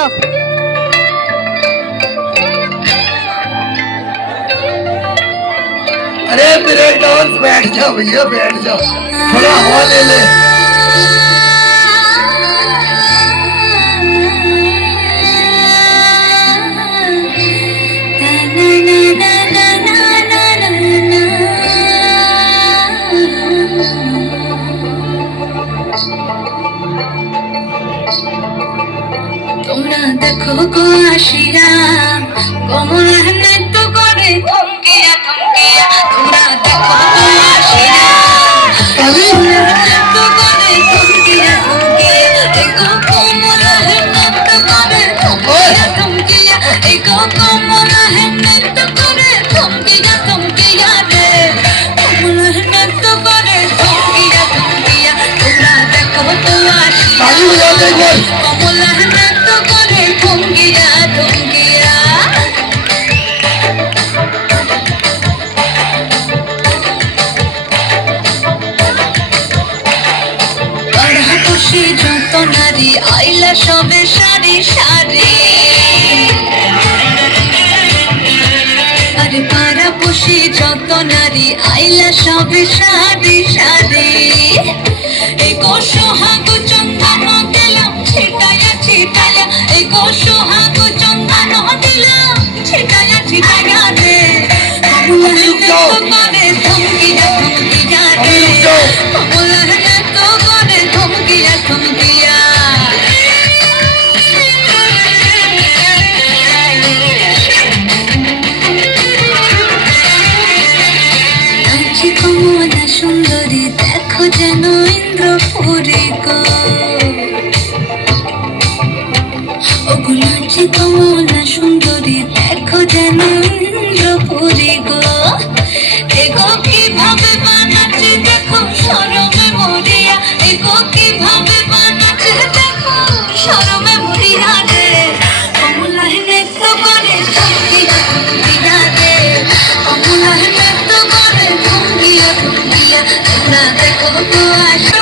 जाओ। अरे break dance, बैठ जाओ भैया, बैठ जाओ, थोड़ा हवा ले ले। তোমরা দেখো গো আসিয়া কমল নৃত্য করে থমকিয়া থমকিয়া, তোমরা দেখো গো আসিয়া নৃত্য করে থমকিয়া থমকিয়া, এই গো কমল নৃত্য করে থমকিয়া থমকিয়া, এই গো কমল নৃত্য করে থমকিয়া থমকিয়া রে, কমল নৃত্য করে থমকিয়া থমকিয়া, তোমরা দেখো গো আসিয়া কমল নৃত্য করে থমকিয়া থমকিয়া। পাড়াপড়শি যত নারী আইলা সবে সারি সারি, আরে পাড়াপড়শি যত নারী আইলা সবে সারি সারি, এই গো সোহাগ চন্দন দিলাম ছিটায়া ছিটায়া, এই গো সোহাগ চন্দন দিলাম ছিটায়া ছিটায়া রে, কমল নৃত্য করে থমকিয়া থমকিয়া রে, কমল নৃত্য করে থমকিয়া থমকিয়া। নাচি কমলা সুন্দরী দেখো যেন ইন্দ্রপুরী গো, ওগো নাচি কমলা সুন্দরী দেখো যেন ইন্দ্রপুরী গো, এগো কিভাবে বানাচ্ছে দেখো শরমে মরিয়া, এগো কিভাবে বানাচ্ছে দেখো শরমে মরিয়া রে, কমলা নৃত্য করে থমকিয়া থমকিয়া রে, কমলা নৃত্য করে থমকিয়া থমকিয়া, তোমরা দেখো গো আসো।